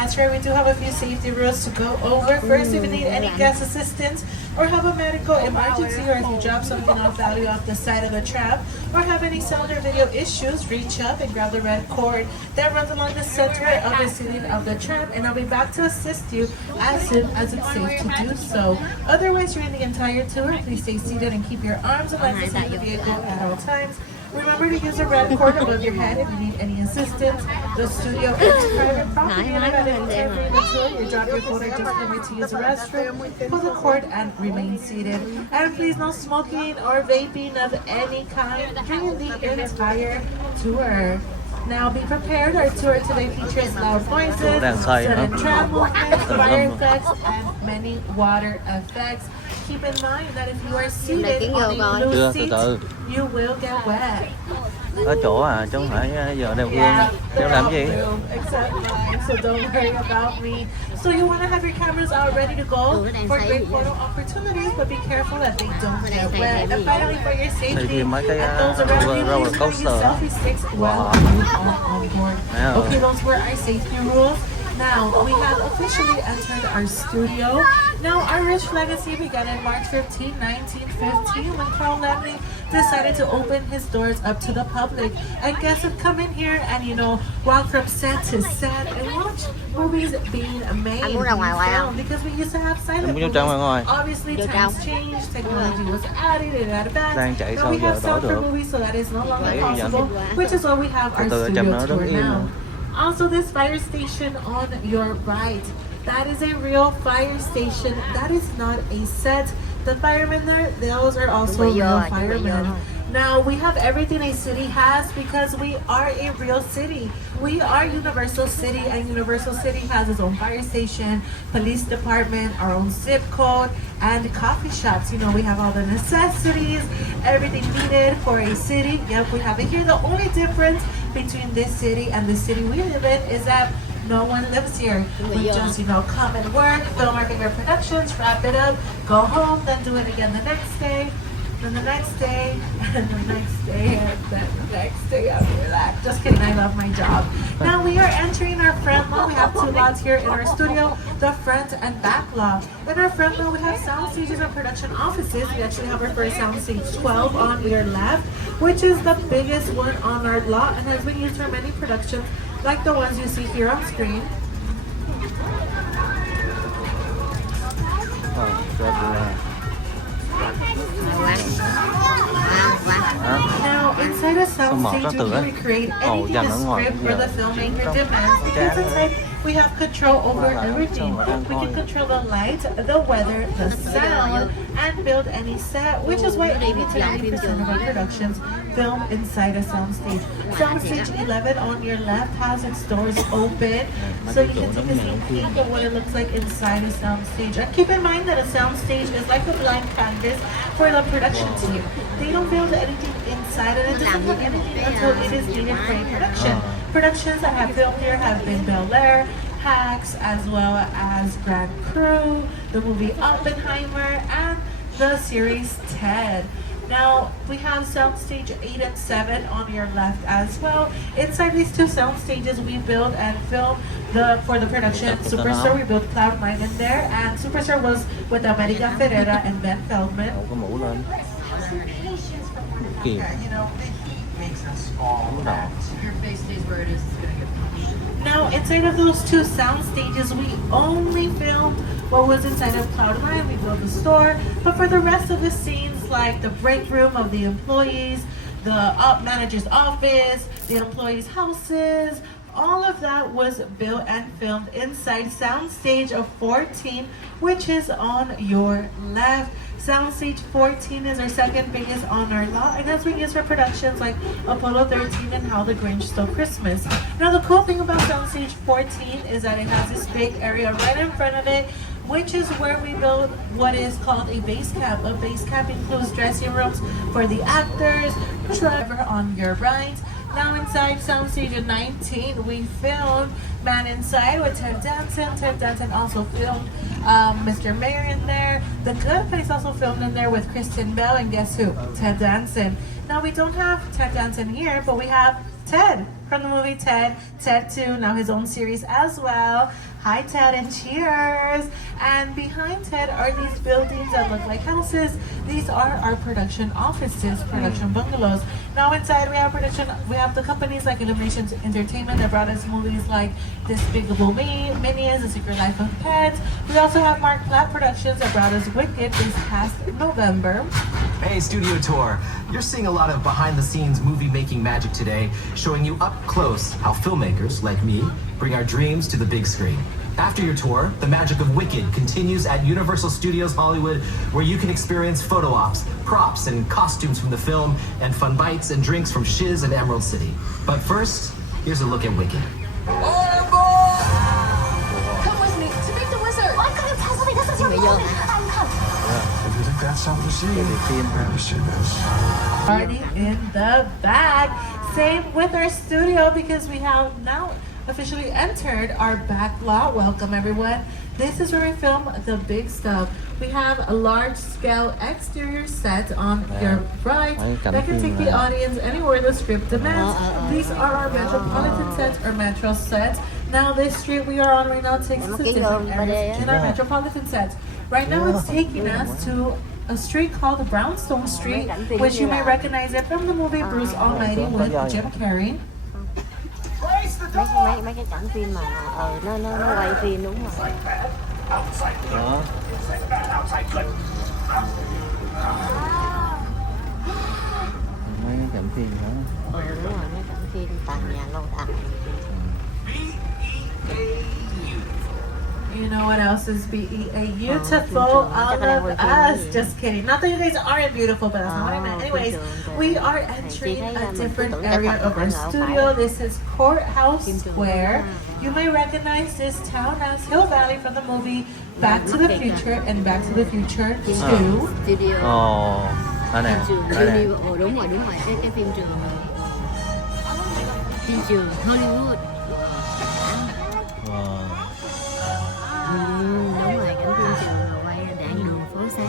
That's right, we do have a few safety rules to go over. First, if you need any guest assistance or have a medical emergency, or if you drop something of value off the side of the tram, or have any sound or video issues, reach up and grab the red cord that runs along the center of the seating of the tram, and I'll be back to assist you as soon as it's safe to do so. Otherwise, during the entire tour, please stay seated and keep your arms and legs in the vehicle at all times. Remember to use the red cord above your head if you need any assistance. The studio is private property, and at any time during the tour, you drop your phone or just come to use the restroom, pull the cord, and remain seated. And please, no smoking or vaping of any kind during the entire tour. Now be prepared, our tour today features loud noises, sudden tram movements, fire effects, and many water effects. Keep in mind that if you are seated on a blue seat, you will get wet. Ở chỗ à, chứ không phải giờ đeo gương. Đeo làm gì? So don't worry about me. So you want to have your cameras out ready to go for great photo opportunities, but be careful that they don't get wet. And finally, for your safety and those around you, please bring your selfie sticks while you are on board. Okay, those were our safety rules. Now, we have officially entered our studio. Now, our rich legacy began on March 15, 1915, when Carl Laemmle decided to open his doors up to the public. And guests would come in here and, walk from set to set and watch movies being made, being filmed, because we used to have silent movies. Obviously, times changed, technology was added, it had back. Now we have sound for movies, so that is no longer possible, which is why we have our studio tour now. Also, this fire station on your right, that is a real fire station. That is not a set. The firemen there, those are also real firemen. Now, we have everything a city has because we are a real city. We are Universal City, and Universal City has its own fire station, police department, our own zip code, and coffee shops. We have all the necessities, everything needed for a city. Yep, we have it here. The only difference between this city and the city we live in is that no one lives here. We just, come and work, film our favorite productions, wrap it up, go home, then do it again the next day, then the next day, and the next day, and then the next day after that. Just kidding, I love my job. Now we are entering our front lawn. We have two lots here in our studio, the front and back lot. In our front lawn, we have sound stages and production offices. We actually have our first sound stage 12 on your left, which is the biggest one on our lot and has been used for many productions like the ones you see here on screen. Now, inside a sound stage, we can recreate anything the script or the filmmaker demands, because inside we have control over everything. We can control the light, the weather, the sound, and build any set, which is why 80 to 90% of our productions film inside a soundstage. Soundstage 11 on your left has its doors open, so you can take a sneak peek of what it looks like inside a soundstage. And keep in mind that a soundstage is like a blank canvas for the production team. They don't build anything inside, and it doesn't have anything until it is needed for a production. Productions that have filmed here have been Bel Air, Hacks, as well as Grand Crew, the movie Oppenheimer, and the series Ted. Now, we have soundstage 8 and 7 on your left as well. Inside these two sound stages, we build and film for the production. Superstar, we built Cloud9 in there, and Superstar was with America Ferrera and Ben Feldman. Makes us fall back. Your face stays where it is. It's gonna get Now, inside of those two sound stages, we only filmed what was inside of Cloud9. We built the store, but for the rest of the scenes, like the break room of the employees, the manager's office, the employees' houses, all of that was built and filmed inside soundstage of 14, which is on your left. Soundstage 14 is our second biggest on our lot, and that's been used for productions like Apollo 13 and How the Grinch Stole Christmas. Now, the cool thing about Soundstage 14 is that it has this big area right in front of it, which is where we build what is called a base camp. A base camp includes dressing rooms for the actors, driver on your right. Now inside Soundstage 19, we filmed Man Inside with Ted Danson. Ted Danson also filmed Mr. Mayor in there. The Good Place also filmed in there with Kristen Bell, and guess who? Ted Danson. Now we don't have Ted Danson here, but we have Ted from the movie Ted, Ted 2, now his own series as well. Hi Ted and cheers! And behind Ted are these buildings that look like houses. These are our production offices, production bungalows. Now inside we have the companies like Illumination Entertainment that brought us movies like Despicable Me, Minions, The Secret Life of Pets. We also have Mark Platt Productions that brought us Wicked this past November. Hey, Studio Tour. You're seeing a lot of behind-the-scenes movie-making magic today, showing you up close how filmmakers, like me, bring our dreams to the big screen. After your tour, the magic of Wicked continues at Universal Studios Hollywood, where you can experience photo ops, props, and costumes from the film, and fun bites and drinks from Shiz and Emerald City. But first, here's a look at Wicked. Come with me to meet the wizard. I'm going to tell something. This is your moment. If you think that's something to see, you see this. Party in the bag. Same with our studio because we have now officially entered our back lot. Welcome everyone. This is where we film the big stuff. We have a large scale exterior set on your right that can take the audience anywhere the script demands. These are our metropolitan sets or metro sets. Now this street we are on right now takes us to different areas in our metropolitan sets. Right now it's taking us to a street called Brownstone Street, which you may recognize it from the movie Bruce Almighty with Jim Carrey. mấy cái cảnh phim mà nó quay phim đúng rồi. Đó. Mấy cái cảnh phim đó. Đúng rồi, mấy cảnh phim tòa nhà lâu đài. You know what else is beautiful? All of us. Just kidding. Not that you guys aren't beautiful, but that's not what I meant. Anyways, we are entering a different area of our studio. This is Courthouse Square. You may recognize this town as Hill Valley from the movie Back to the Future and Back to the Future 2. Studio. Ồ, đây nè, đây nè. Đúng rồi, cái phim trường. Phim trường Hollywood. Wow. Đúng rồi, cảnh phim trường rồi quay đoạn đường phố xá.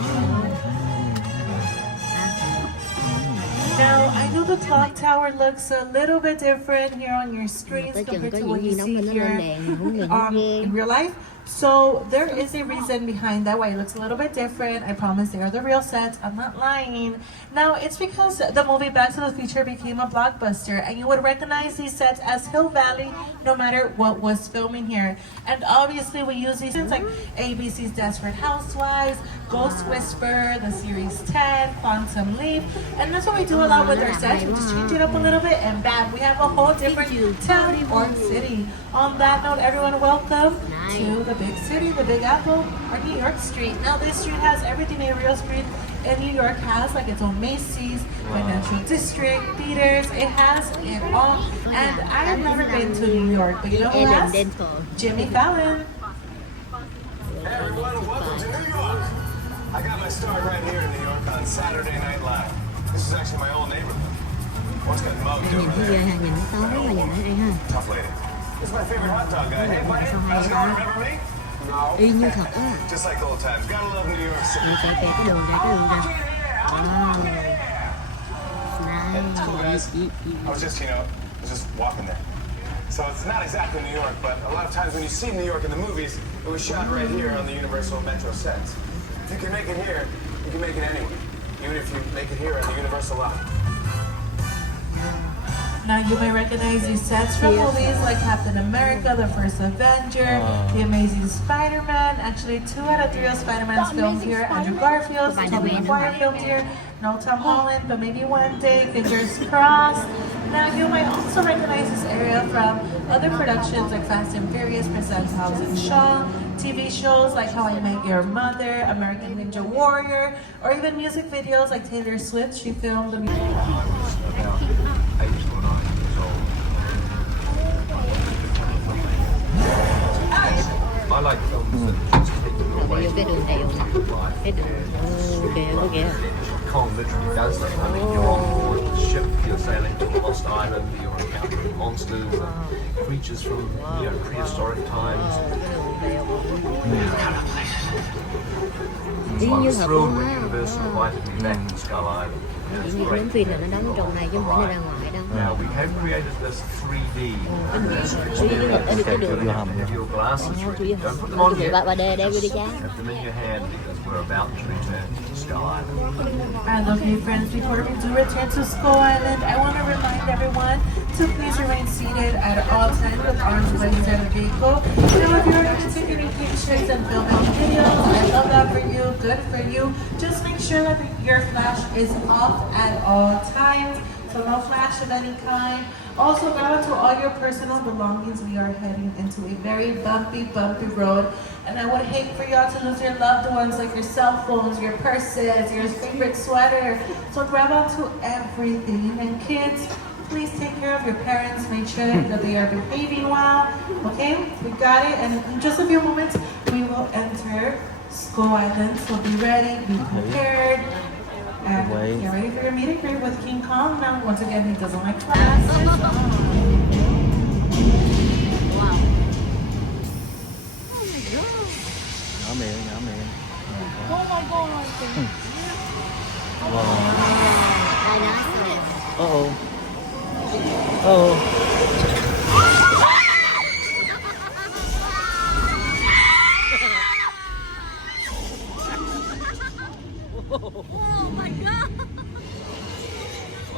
Now, I know the clock tower looks a little bit different here on your screens compared to what you see here in real life. So there is a reason behind that why it looks a little bit different. I promise they are the real sets. I'm not lying. Now, it's because the movie Back to the Future became a blockbuster and you would recognize these sets as Hill Valley no matter what was filming here. And obviously we use these things like ABC's Desperate Housewives, Ghost Whisperer, the series 10, Quantum Leap. And that's what we do a lot with our sets. We just change it up a little bit and bam, we have a whole different town or city. On that note, everyone, welcome to the big city, the Big Apple, or New York Street. Now this street has everything a real street in New York has, like its own Macy's, financial district, theaters. It has it all. And I have never been to New York, but you know who has? Jimmy Fallon. Hey everyone, welcome to New York. I got my start right here in New York on Saturday Night Live. This is actually my old neighborhood. Once got mugged over there. Tough lady. This is my favorite hot dog guy. Hey buddy, how's it going? Remember me? No. Y như thật á. Just like old times. Gotta love New York City. Chạy cái đường ra. Wow. Hey, it's cool guys. I was just walking there. So it's not exactly New York, but a lot of times when you see New York in the movies, it was shot right here on the Universal Metro sets. If you can make it here, you can make it anywhere. Even if you make it here on the Universal lot. Now you may recognize these sets from movies like Captain America, The First Avenger, The Amazing Spider-Man. Actually, 2 out of 3 of Spider-Man's filmed here. Andrew Garfield's, Tobey Maguire filmed here. No Tom Holland, but maybe one day, fingers crossed. Now you might also recognize this area from other productions like Fast and Furious presents Hobbs and Shaw, TV shows like How I Met Your Mother, American Ninja Warrior, or even music videos like Taylor Swift. She filmed the music. I like films that just take you away. Cái đường đèo nè. Cái đường kìa. Kong literally does that. I mean, you're on board the ship, you're sailing to a lost island, you're encountering monsters and creatures from prehistoric times. I was thrilled when Universal invited me back to Skull Island. Những phim là nó đóng trong này chứ không phải nó ra ngoài. Now we have created this 3D cái đường vô hầm. have your glasses ready. Don't put them on yet. bà đeo đi cha. Have them in your hand because we're about to return to Skull Island. And okay, friends, before we do return to Skull Island, I want to remind everyone to please remain seated at all times with arms ready to the vehicle. Now, if you're going to take any pictures and film any videos, I love that for you, good for you. Just make sure that your flash is off at all times, so no flash of any kind. Also, grab onto all your personal belongings. We are heading into a very bumpy road, and I would hate for y'all to lose your loved ones, like your cell phones, your purses, your favorite sweater. So grab onto everything. And kids, please take care of your parents. Make sure that they are behaving well. Okay, we got it. And in just a few moments, we will enter Skull Island. So be ready, be prepared. And get ready for your meet and greet with King Kong. Now, once again, he doesn't like classes. Nhỏ miệng. Oh my god.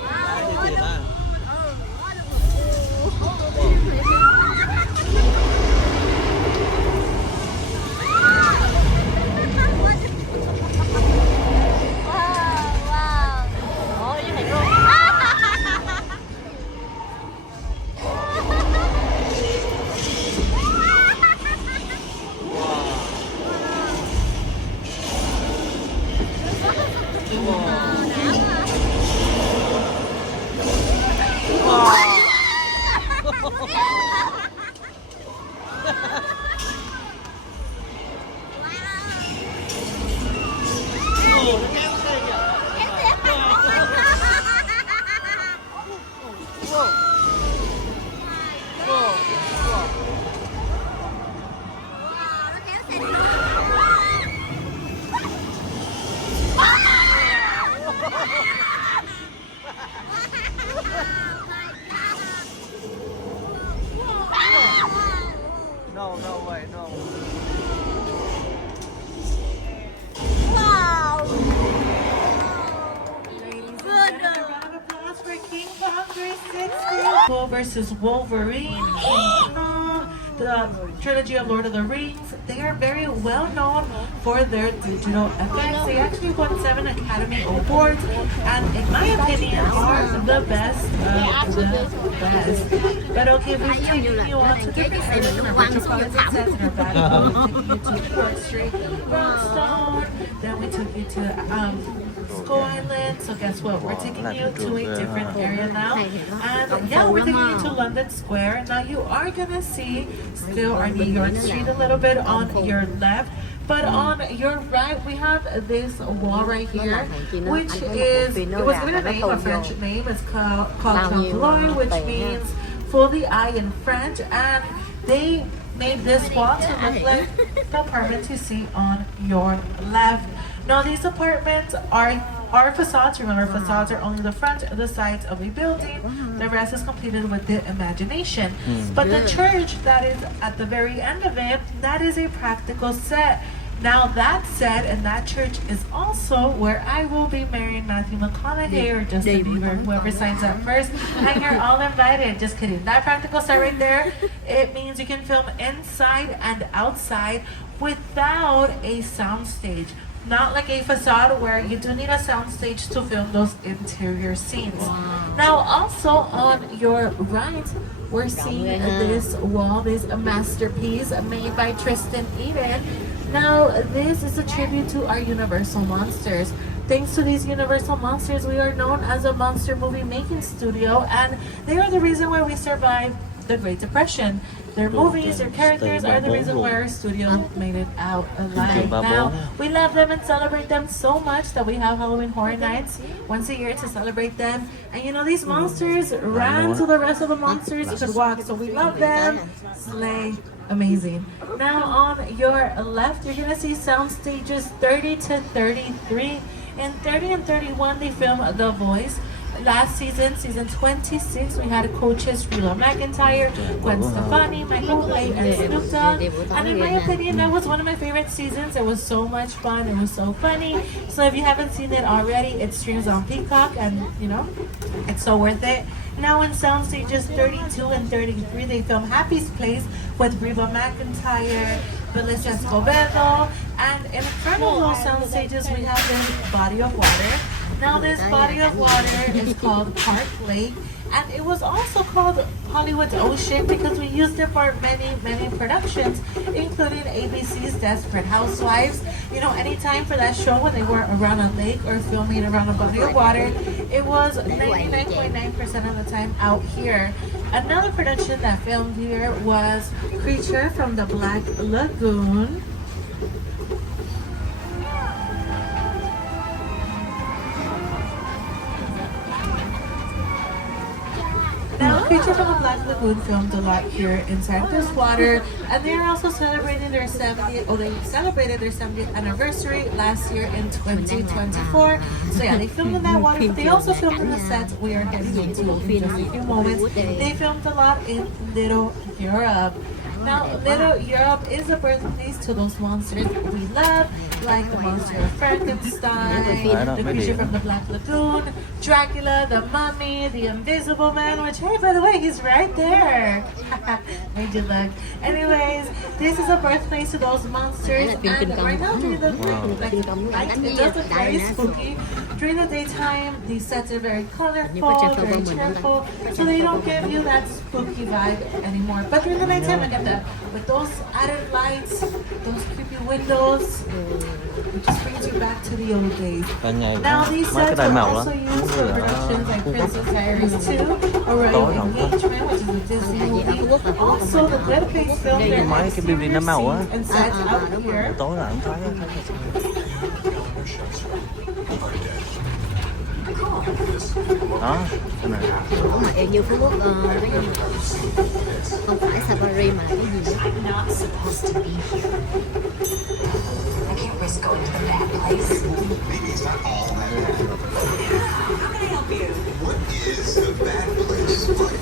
Ai đó? Oh my god. No way, no. Wow. Ladies and gentlemen, a round of applause for King Kong 360. Bull versus Wolverine, King Kong, the trilogy of Lord of the Rings. They are very well known for their digital effects. They actually won 7 Academy Awards, and in my opinion, are the best of the best. But okay, we've taken you on to different areas in our metropolitan center. We took you to Park Street, Brownstone, then we took you to Skull Island. So guess what? We're taking you to a different area now. And yeah, we're taking you to London Square. Now you are gonna see still our New York Street a little bit on your left. But on your right, we have this wall right here, which is, it was given a name, a French name. It's called Tableau, which means full the eye in French. And they made this wall to look like the apartment you see on your left. Now these apartments are facades. Remember, facades are only the front and the sides of a building. The rest is completed with the imagination. But the church that is at the very end of it, that is a practical set. Now that set and that church is also where I will be marrying Matthew McConaughey or Justin Bieber, whoever signs up first. And you're all invited. Just kidding. That practical set right there, it means you can film inside and outside without a soundstage. Not like a facade where you do need a soundstage to film those interior scenes. Now also on your right, we're seeing this wall, this masterpiece made by Tristan Eden. Now this is a tribute to our Universal Monsters. Thanks to these Universal Monsters, we are known as a monster movie making studio, and they are the reason why we survived the Great Depression. Their movies, their characters are the reason why our studio made it out alive. Now, we love them and celebrate them so much that we have Halloween Horror Nights once a year to celebrate them. And you know, these monsters ran so the rest of the monsters could walk, so we love them. Slay. Amazing. Now on your left, you're gonna see sound stages 30 to 33. In 30 and 31, they film The Voice. last season, season 26, we had coaches Reba McEntire, Gwen Stefani, Michael Blake, and Snoop Dogg. And in my opinion, that was one of my favorite seasons. It was so much fun. It was so funny. So if you haven't seen it already, it streams on Peacock, and you know, it's so worth it. Now in sound stages 32 and 33, they film Happy's Place with Reba McEntire, Melissa Escobedo, and in front of those sound stages, we have this body of water. Now this body of water is called Park Lake, and it was also called Hollywood's Ocean because we used it for many productions, including ABC's Desperate Housewives. You know, anytime for that show when they were around a lake or filming around a body of water, it was 99.9% of the time out here. Another production that filmed here was Creature from the Black Lagoon. Now, Creature from the Black Lagoon filmed a lot here inside this water, and they're also celebrating their 70th, they celebrated their 70th anniversary last year in 2024. So yeah, they filmed in that water, but they also filmed in the sets we are getting into in just a few moments. They filmed a lot in Little Europe. Now, Little Europe is a birthplace to those monsters we love, like the monster of Frankenstein, the creature from the Black Lagoon, Dracula, the Mummy, the Invisible Man, which, hey, by the way, he's right there. Made you look. Anyways, this is a birthplace to those monsters, and right now during the night, it does look very spooky. During the daytime, these sets are very colorful, very cheerful, so they don't give you that spooky vibe anymore. But during the nighttime, I get that. With those added lights, those creepy windows, it just brings you back to the old days. Now these sets are also used for productions like Princess Diaries 2, A Royal Engagement, which is a Disney movie. Also, the Good Place film their exterior scenes and sets out here. Tối là không thấy đó, cái này Ủa mà như Phú Quốc không phải safari mà là cái gì đó. I'm not supposed to be here. I can't risk going to the bad place. Maybe it's not all bad. How can I help you? What is the bad place like?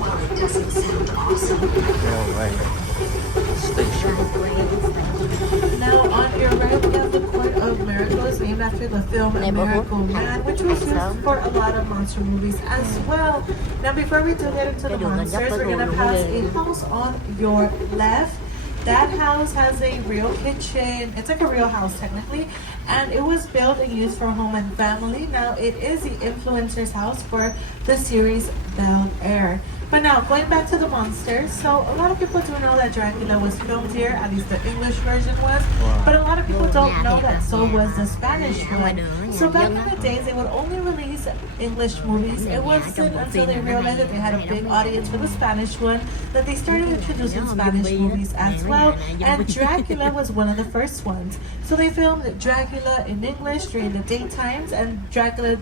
Well, it doesn't sound awesome. railway station. Now on your right, we have the Court of Miracles, named after the film Miracle Man, which was used for a lot of monster movies as well. Now before we do get into the monsters, we're gonna pass a house on your left. That house has a real kitchen. It's like a real house technically, and it was built and used for home and family. Now it is the influencer's house for the series Bel Air. But now going back to the monsters, so a lot of people do know that Dracula was filmed here, at least the English version was, but a lot of people don't know that so was the Spanish one. So back in the days, they would only release English movies. It wasn't until they realized that they had a big audience for the Spanish one that they started introducing Spanish movies as well, and Dracula was one of the first ones. So they filmed Dracula in English during the daytimes and Dracula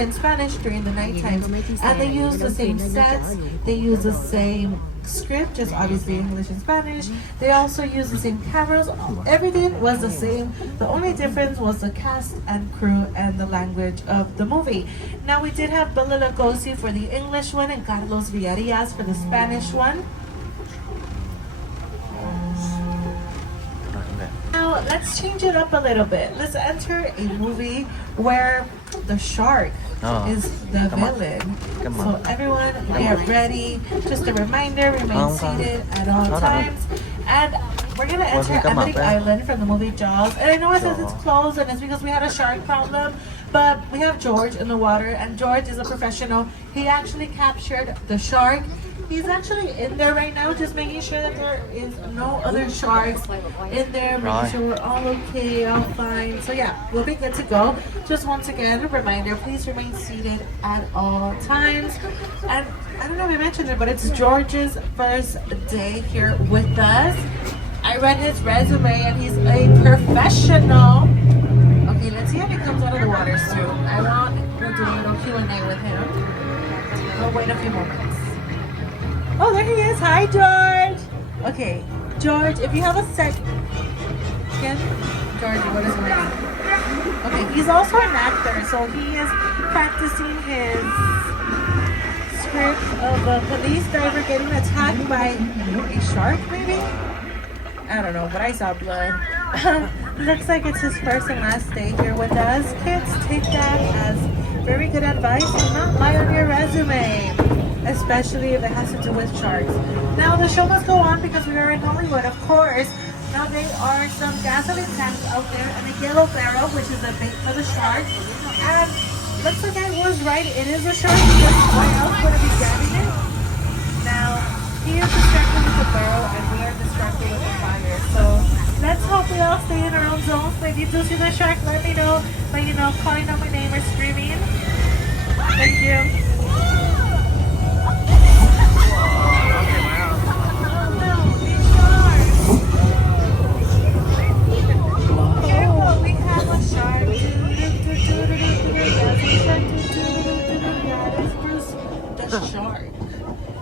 in Spanish during the night times, and they use the same sets, they use the same script, just obviously English and Spanish. They also use the same cameras. Everything was the same. The only difference was the cast and crew and the language of the movie. Now we did have Bela Lugosi for the English one and Carlos Villarreal for the Spanish one. Now let's change it up a little bit. Let's enter a movie where the shark is the villain. So everyone get ready. Just a reminder, remain seated at all times. And we're gonna enter Emily Island from the movie Jaws. And I know it says it's closed and it's because we had a shark problem, but we have George in the water, and George is a professional. He actually captured the shark. He's actually in there right now, just making sure that there is no other sharks in there, making sure we're all okay, all fine. So yeah, we'll be good to go. Just once again, a reminder, please remain seated at all times. And I don't know if I mentioned it, but it's George's first day here with us. I read his resume and he's a professional. Okay, let's see if he comes out of the water soon. I want to do a little Q&A with him. We'll wait a few moments. Oh, there he is. Hi, George. Okay, George, if you have a second, Georgie, what is my name? Okay, he's also an actor, so he is practicing his script of a police driver getting attacked by a shark, maybe? I don't know, but I saw blood. Looks like it's his first and last day here with us. Kids, take that as very good advice. Do not lie on your resume, especially if it has to do with sharks. Now, the show must go on because we are in Hollywood, of course. Now, there are some gasoline tanks out there and a yellow barrel, which is a bait for the shark. And looks like I was right. It is a shark because why else would it be grabbing it? Now, he is distracted with the barrel and we are distracted with the fire. So let's hope we all stay in our own zones. If you do see the shark, let me know by, calling out my name or screaming. Thank you. Shark.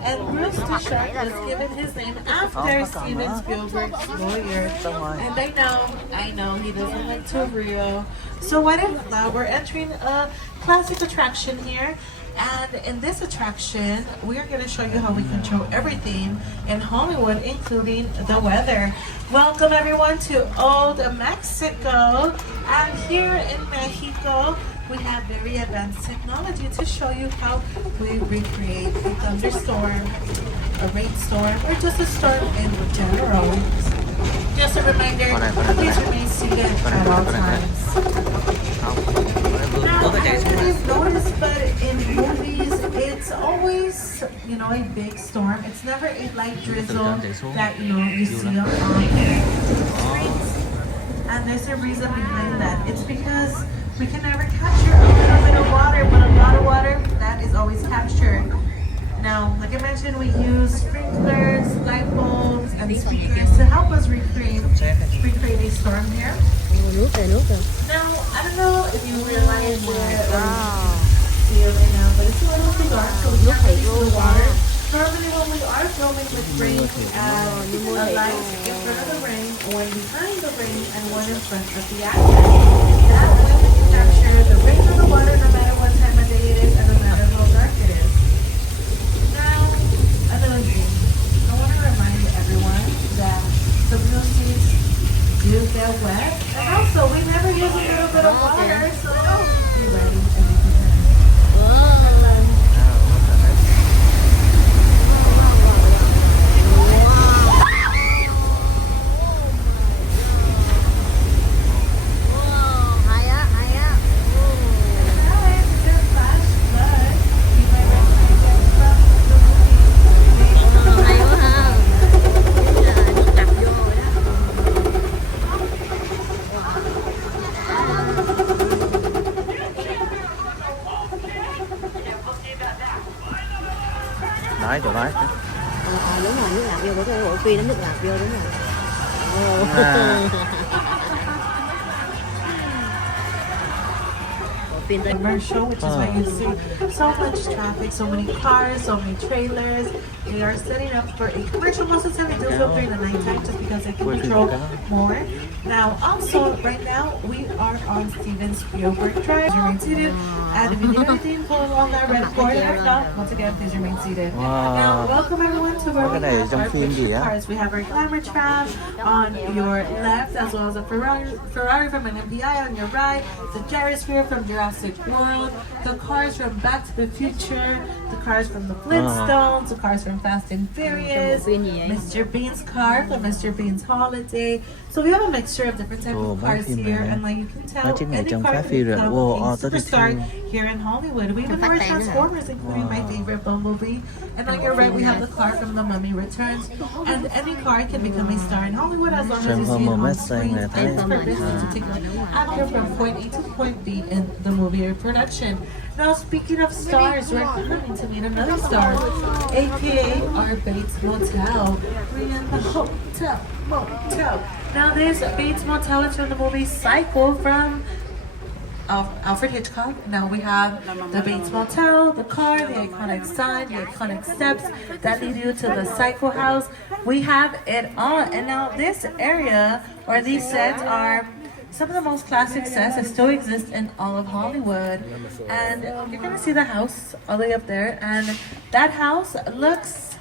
And Bruce the Shark was given his name after Steven Spielberg's lawyer. And I know he doesn't like to reel. So what if now we're entering a classic attraction here. And in this attraction, we are going to show you how we control everything in Hollywood, including the weather. Welcome everyone to Old Mexico. And here in Mexico, we have very advanced technology to show you how we recreate a thunderstorm, a rainstorm, or just a storm in general. Just a reminder, please remain seated at all times. Now, I don't know if you've noticed, but in movies, it's always, a big storm. It's never a light drizzle that, you see on screens. And there's a reason behind that. It's because we can never capture a little bit of water, but a lot of water, that is always captured. Now, like I mentioned, we use sprinklers, light bulbs, and speakers to help us recreate a storm here. Now, I don't know if you realize it or see it right now, but it's a little too dark, so we can't really see the water. Normally, when we are filming with rain, we add a light in front of the rain, one behind the rain, and one in front of the actor. That way we can capture the rain or the water no matter what time of day it is and no matter how dark it is. Now, another thing. I want to remind everyone that some movies do get wet. And also, we never use a little bit of water, so be ready and be prepared. Đấy, chỗ đấy. Đúng rồi, nước ngập vô, cái bộ phim nó nước ngập vô, đúng rồi. Commercial, which is why you see so much traffic, so many cars, so many trailers. They are setting up for a commercial. Most of the time we do film during the nighttime just because they can control more. Now, also, right now, we are on Steven Spielberg Drive. Please remain seated. And if you need anything, pull along that red cord. If not, once again, please remain seated. Now, welcome everyone to where we have our picture cars. We have our glamour tram on your left, as well as a Ferrari from an MPI on your right, the gyrosphere from Jurassic World, the cars from Back to the Future, the cars from the Flintstones, the cars from Fast and Furious, Mr. Bean's car from Mr. Bean's Holiday. So we have a mixture of different types of cars here, and like you can tell, any car can become a superstar here in Hollywood. We even wear Transformers, including my favorite Bumblebee. And on your right, we have the car from The Mummy Returns. And any car can become a star in Hollywood as long as you see it on screen. And it's permission to take an actor from point A to point B in the movie or production. Now, speaking of stars, we're coming to meet another star, aka our Bates Motel. We're in the hotel motel. Now, this Bates Motel is from the movie Psycho from Alfred Hitchcock. Now we have the Bates Motel, the car, the iconic sign, the iconic steps that lead you to the Psycho house. We have it all. And now this area, or these sets, are some of the most classic sets that still exist in all of Hollywood. And you're gonna see the house all the way up there, and that house looks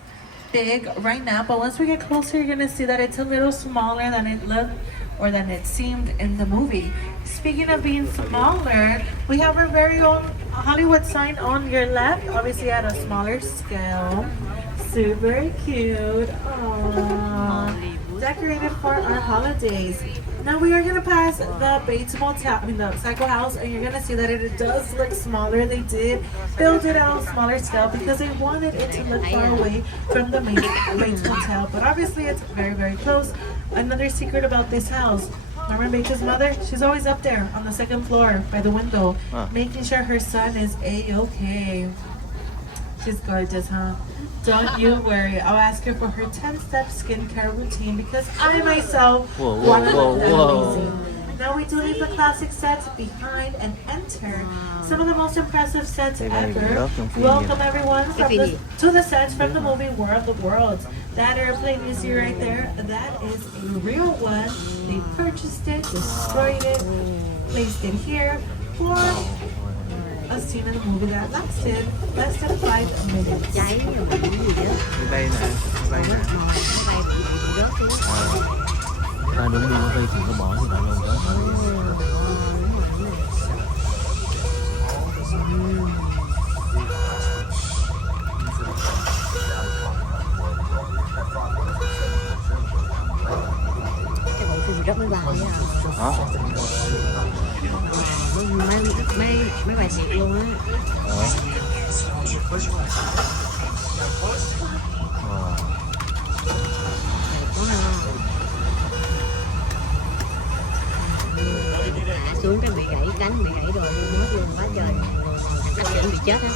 big right now, but once we get closer, you're gonna see that it's a little smaller than it looked or than it seemed in the movie. Speaking of being smaller, we have our very own Hollywood sign on your left, obviously at a smaller scale. Super cute. Aww. Decorated for our holidays. Now we are gonna pass the Bates Motel, the Psycho House, and you're gonna see that it does look smaller. They did build it on a smaller scale because they wanted it to look far away from the main Bates Motel. But obviously it's very, very close. Another secret about this house. Remember Bates' mother? She's always up there on the second floor by the window, making sure her son is A-okay. She's gorgeous, huh? Don't you worry. I'll ask her for her 10-step skincare routine because I myself want to look that amazing. Now we do leave the classic sets behind and enter some of the most impressive sets ever. Welcome everyone to the sets from the movie War of the Worlds. That airplane you see right there, that is a real one. They purchased it, destroyed it, placed it here for a scene in the movie that lasted less than 5 minutes. Cháy rồi bị gì đó. Đây nè, đây nè. Tay bị rớt xuống. Ta đúng đi đây thì nó bỏ thì lại luôn đó. Cái bộ phim rất mới vào với Hả? mấy bài thiệt luôn á. Hạ xuống cái bị gãy cánh, bị gãy rồi đi mất luôn, quá trời. Anh Vĩnh bị chết á.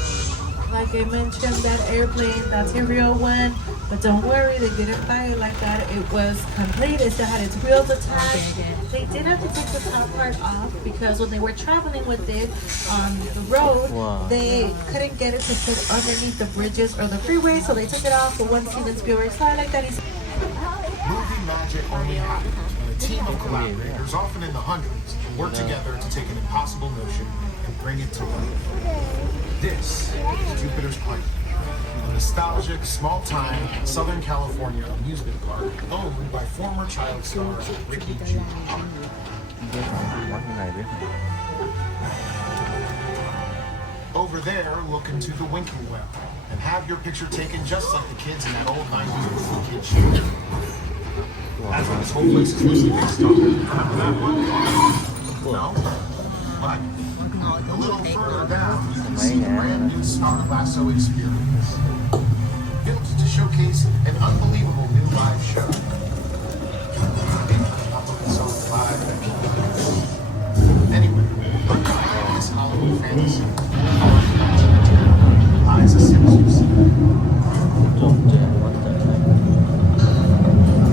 Like I mentioned, that airplane, that's a real one. But don't worry, they didn't buy it like that. It was complete. It still had its wheels attached. They did have to take the top part off because when they were traveling with it on the road, they couldn't get it to fit underneath the bridges or the freeway, so they took it off for one scene in Spielberg's fly like that. Movie magic only happens when a team of collaborators, often in the hundreds, work together to take an impossible notion and bring it to life. This is Jupiter's Claim, a nostalgic, small-time Southern California amusement park owned by former child star Ricky Jr. Over there, look into the winking well and have your picture taken just like the kids in that old 90s movie kid show. That's what this whole place is loosely based on. Remember that one? No? But a little further down, you can see the brand new Star Lasso experience. Built to showcase an unbelievable new live show. Not looking so live. Anyway, underlying this Halloween fantasy, lies a sinister secret.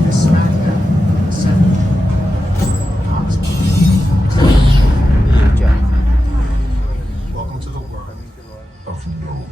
They smack them in the center. Welcome to the world of no.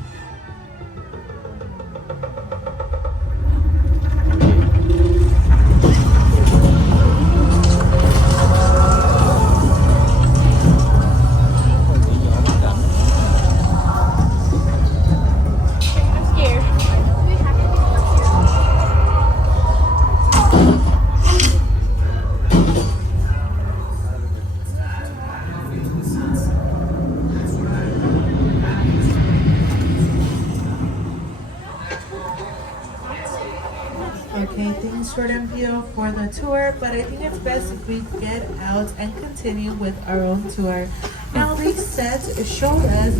Okay, things short and view for the tour, but I think it's best if we get out and continue with our own tour. Now these sets show us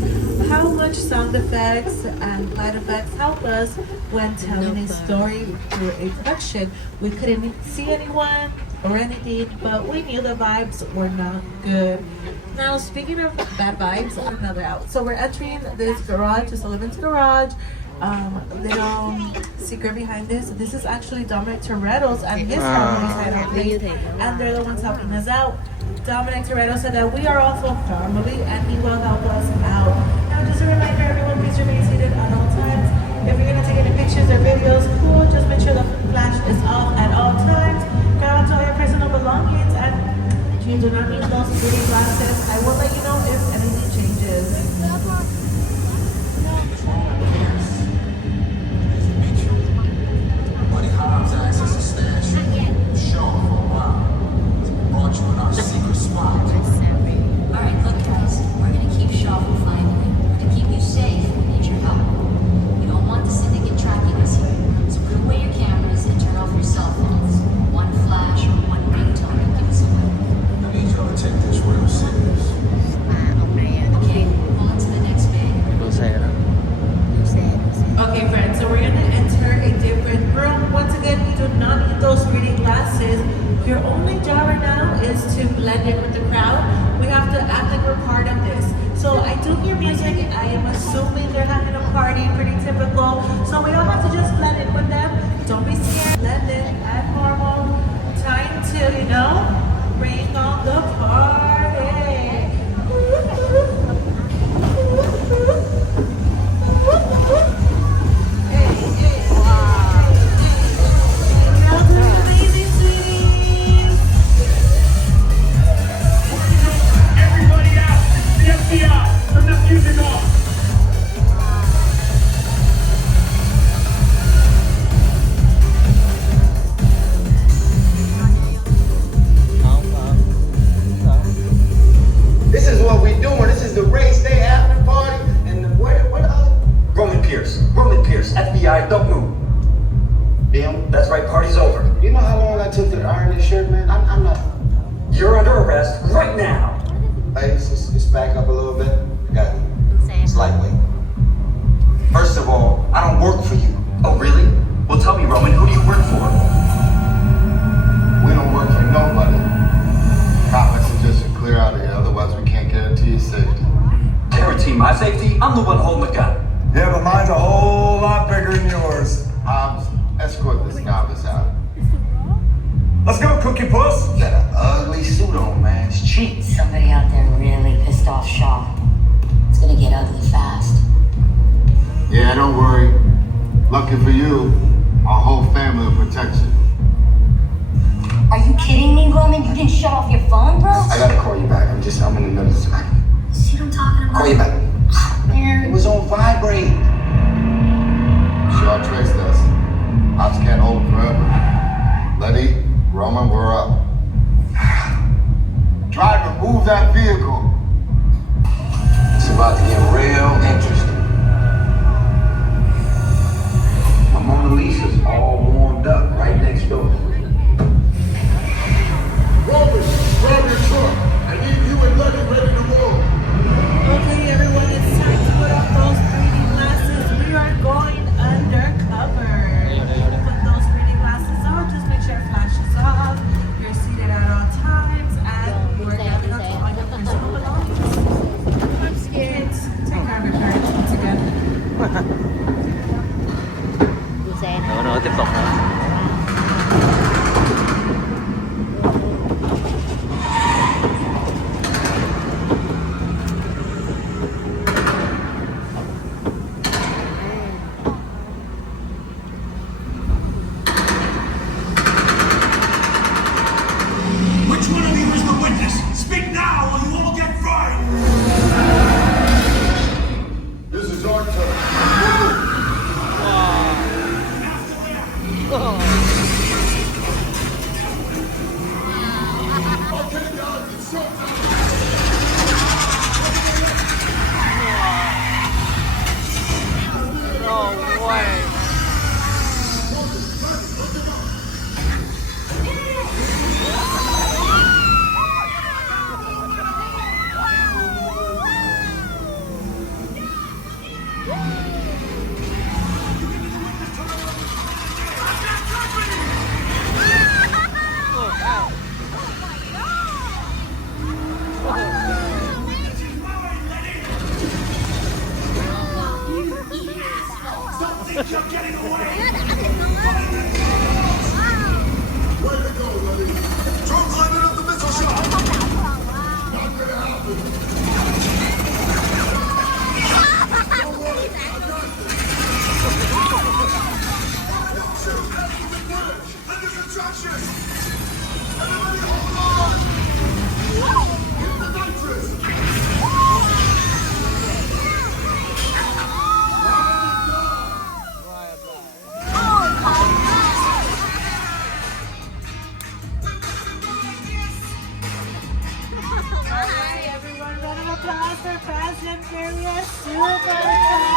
how much sound effects and light effects help us when telling a story through a production. We couldn't see anyone or anything, but we knew the vibes were not good. Now speaking of bad vibes, another out. So we're entering this garage, Sullivan's garage. Little secret behind this. This is actually Dominic Toretto's and his family's hideout place, and they're the ones helping us out. Dominic Toretto said that we are also family and he will help us out. Now just a reminder, everyone, please remain seated at all times. If you're gonna take any pictures or videos, cool, just make sure the flash is off at all times. Grab onto all your personal belongings and you do not need blend in with the crowd. We have to act like we're part of this. So I do hear music. I am assuming they're having a party, pretty typical. So we all have to just blend in with them. Don't be scared. Blend in, act normal. Time to, bring on the party. Everybody out! The FBI! Turn the music off! This is what we doing. This is the race day after party. And where the other? Roman Pierce, FBI, don't move. Phim, that's right, party's over. You know how long I took to iron this shirt, man? I'm not. You're under arrest right now. Ladies, let's back up a little bit. Got it. It's lightweight. First of all, I don't work for you. Oh, really? Well, tell me, Roman, who do you work for? We don't work for nobody. Cops suggest you clear out of here, otherwise we can't guarantee your safety. Guarantee my safety? I'm the one holding the gun. Yeah, but mine's a whole lot bigger than yours. Hobbs, escort this novice out. Let's go, Cookie Puss. You got an ugly suit on, man. It's cheap. Somebody out there really pissed off Shaw. It's gonna get ugly fast. Yeah, don't worry. Lucky for you, our whole family will protect you. Are you kidding me, Roman? You didn't shut off your phone, bro? I gotta call you back. I'm in the middle of something. See what I'm talking about? Call you back. Man. It was on vibrate. Shaw traced us. Hobbs can't hold forever. Letty, Roman, we're up. Driver, move that vehicle. It's about to get real interesting. My Mona Lisa's all warmed up right next door. Roman, grab your truck. I need you and Letty ready to roll. Okay, everyone, it's time to put up those 3D glasses. We are going undercover. Put those 3D glasses on. Just make sure flash is off. You're seated at all times, and we're getting up to all your personal belongings. I'm scared. Take care of your parents once again. Nữa tiếp tục nữa. Which one of you is the witness? Speak now or you all get fried! This is our turn. Okay, guys, it's showtime. Don't think you're getting away! Way to go, Letty. Drone climbing up the missile shot. Not gonna happen. Don't worry, I got this. Under construction! Everybody hold on. Get the nitrous. Alright, everyone, round of applause for Fast and Furious Super